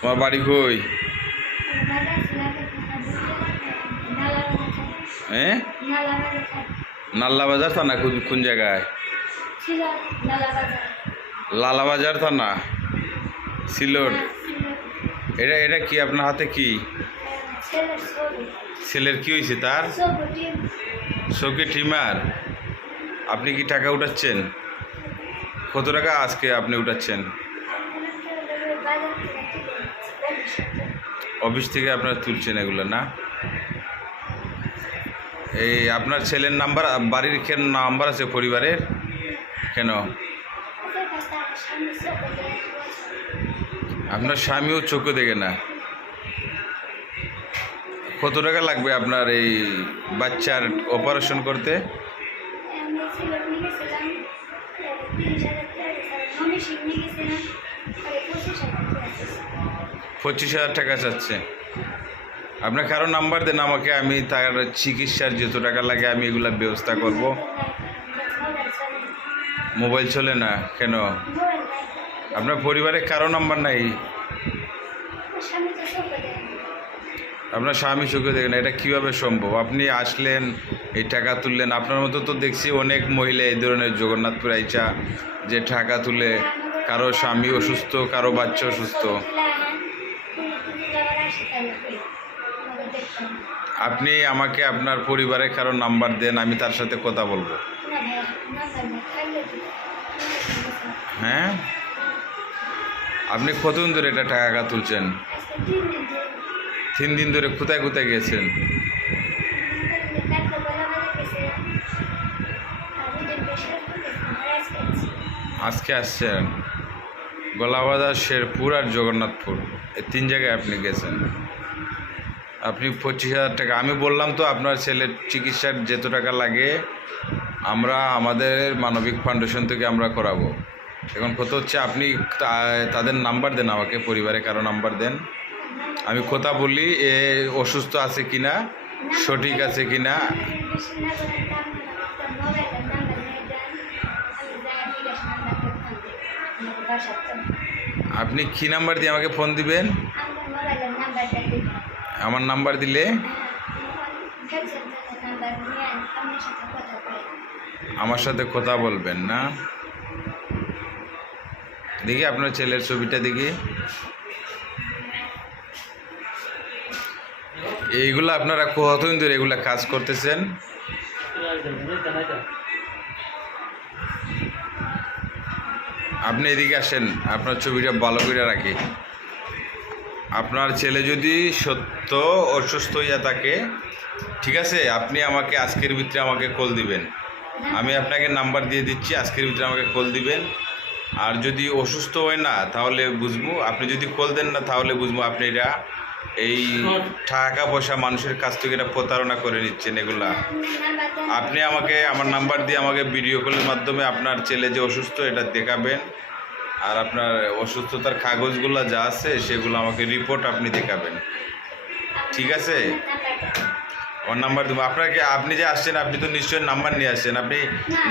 তোমার বাড়ি কই? নাল্লা বাজার থানা কোন কোন জায়গায়? লালা বাজার থানা? সিলোট? এটা এটা কি? আপনার হাতে কি? ছেলের কি হয়েছে তার? চোখে টিমার? আপনি কি টাকা উঠাচ্ছেন? কত টাকা আজকে আপনি উঠাচ্ছেন? অফিস থেকে আপনারা তুলছেন এগুলো, না? এই আপনার ছেলের নাম্বার, বাড়ির কেন নাম্বার আছে পরিবারের? কেন? আপনার স্বামীও চোখে দেখে না। কত টাকা লাগবে আপনার এই বাচ্চার অপারেশন করতে? পঁচিশ হাজার টাকা চাচ্ছে। আপনার কারও নাম্বার দেন আমাকে, আমি তার চিকিৎসার যত টাকা লাগে আমি এগুলা ব্যবস্থা করব। মোবাইল চলে না, কেন? আপনার পরিবারে কারও নাম্বার নাই? আপনার স্বামী চোখে দেখেন এটা কীভাবে সম্ভব? আপনি আসলেন, এই টাকা তুললেন, আপনার মতো তো দেখছি অনেক মহিলা এই ধরনের জগন্নাথপুর আইচা যে টাকা তুলে কারও স্বামী অসুস্থ, কারও বাচ্চা অসুস্থ। আপনি আমাকে আপনার পরিবারের কারও নাম্বার দেন, আমি তার সাথে কথা বলব। হ্যাঁ? আপনি কতদিন ধরে এটা টাকা তুলছেন? তিন দিন ধরে কোথায় কোথায় গেছেন? আজকে আসছেন? গলাবাজার, শেরপুর আর জগন্নাথপুর। এই তিন জায়গায় আপনি গেছেন। আপনি পঁচিশ হাজার টাকা আমি বললাম তো আপনার ছেলের চিকিৎসার যেত টাকা লাগে, আমরা আমাদের মানবিক ফাউন্ডেশন থেকে আমরা করাবো। এখন কত হচ্ছে আপনি তাদের নাম্বার দেন আমাকে, পরিবারে কারও নাম্বার দেন। আমি কথা বলি, এ অসুস্থ আছে কিনা, সঠিক আছে কিনা। আপনি কি নাম্বার দিয়ে আমাকে ফোন দিবেন? আমার নাম্বার দিলে? আমার সাথে কথা বলবেন না। দেখি আপনার ছেলের ছবিটা দেখি। এইগুলো আপনারা কতদিন ধরে এগুলা কাজ করতেছেন? আপনি এদিকে আসেন, আপনার ছবিটা ভালো করে রাখি। আপনার ছেলে যদি সত্য অসুস্থ হইয়া থাকে, ঠিক আছে, আপনি আমাকে আজকের ভিতরে আমাকে কল দিবেন। আমি আপনাকে নাম্বার দিয়ে দিচ্ছি, আজকের ভিতরে আমাকে কল দিবেন। আর যদি অসুস্থ হয় না, তাহলে বুঝব। আপনি যদি কল দেন না, তাহলে বুঝব আপনি এটা এই টাকা পয়সা মানুষের কাছ থেকে এটা প্রতারণা করে নিচ্ছেন এগুলা। আপনি আমাকে আমার নাম্বার দিয়ে আমাকে ভিডিও কলের মাধ্যমে আপনার ছেলে যে অসুস্থ এটা দেখাবেন। আর আপনার অসুস্থতার কাগজগুলো যা আছে সেগুলো আমাকে রিপোর্ট আপনি দেখাবেন। ঠিক আছে? আমার নাম্বার দেবো। আপনাকে আপনি যে আসছেন আপনি তো নিশ্চয়ই নাম্বার নিয়ে আসছেন। আপনি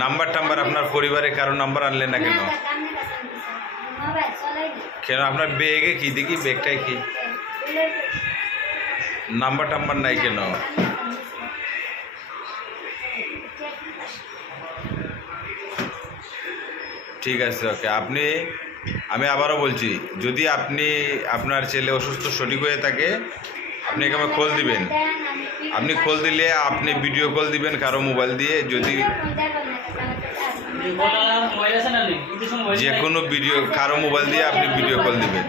নাম্বার টাম্বার আপনার পরিবারে কারও নাম্বার আনলেন না কেন? কেন? আপনার ব্যাগে কি? দেখি ব্যাগটাই কি? নাম্বার টাম্বার নাই কেন? ঠিক আছে ওকে আপনি, আমি আবারও বলছি, যদি আপনি আপনার ছেলে অসুস্থ সঠিক হয়ে থাকে আপনি আমাকে খোল দিবেন। আপনি কল দিলে আপনি ভিডিও কল দিবেন কারও মোবাইল দিয়ে যদি যে কোনো ভিডিও কারও মোবাইল দিয়ে আপনি ভিডিও কল দিবেন।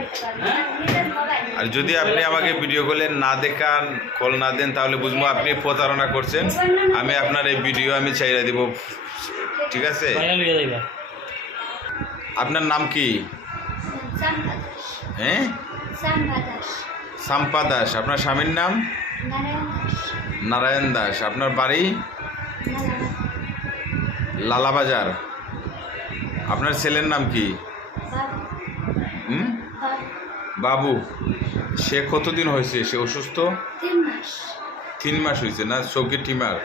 আর যদি আপনি আমাকে ভিডিও কলে না দেখান কল না দেন তাহলে বুঝব আপনি প্রতারণা করছেন। আমি আপনার এই ভিডিও আমি চাইরা দিব। ঠিক আছে? আপনার নাম কি? হ্যাঁ? সাম্পা দাস। আপনার স্বামীর নাম? নারায়ণ দাস। আপনার বাড়ি? লালাবাজার। আপনার ছেলের নাম কি? বাবু। সে কতদিন হয়েছে? সে অসুস্থ? তিন মাস হয়েছে না? চৌকি টিমার।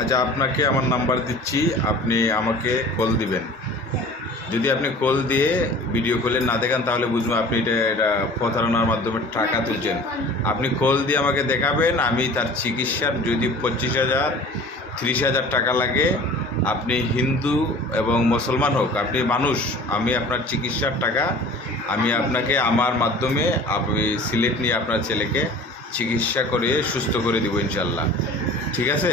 আচ্ছা আপনাকে আমার নাম্বার দিচ্ছি। আপনি আমাকে কল দিবেন। যদি আপনি কল দিয়ে ভিডিও কলে না দেখান, তাহলে বুঝব আপনি এটা এটা প্রতারণার মাধ্যমে টাকা তুলছেন। আপনি কল দিয়ে আমাকে দেখাবেন, আমি তার চিকিৎসার যদি পঁচিশ হাজার, ত্রিশ হাজার টাকা লাগে, আপনি হিন্দু এবং মুসলমান হোক, আপনি মানুষ, আমি আপনার চিকিৎসার টাকা, আমি আপনাকে আমার মাধ্যমে আপনি সিলেট নিয়ে আপনার ছেলেকে চিকিৎসা করে সুস্থ করে দেবো ইনশাল্লাহ। ঠিক আছে?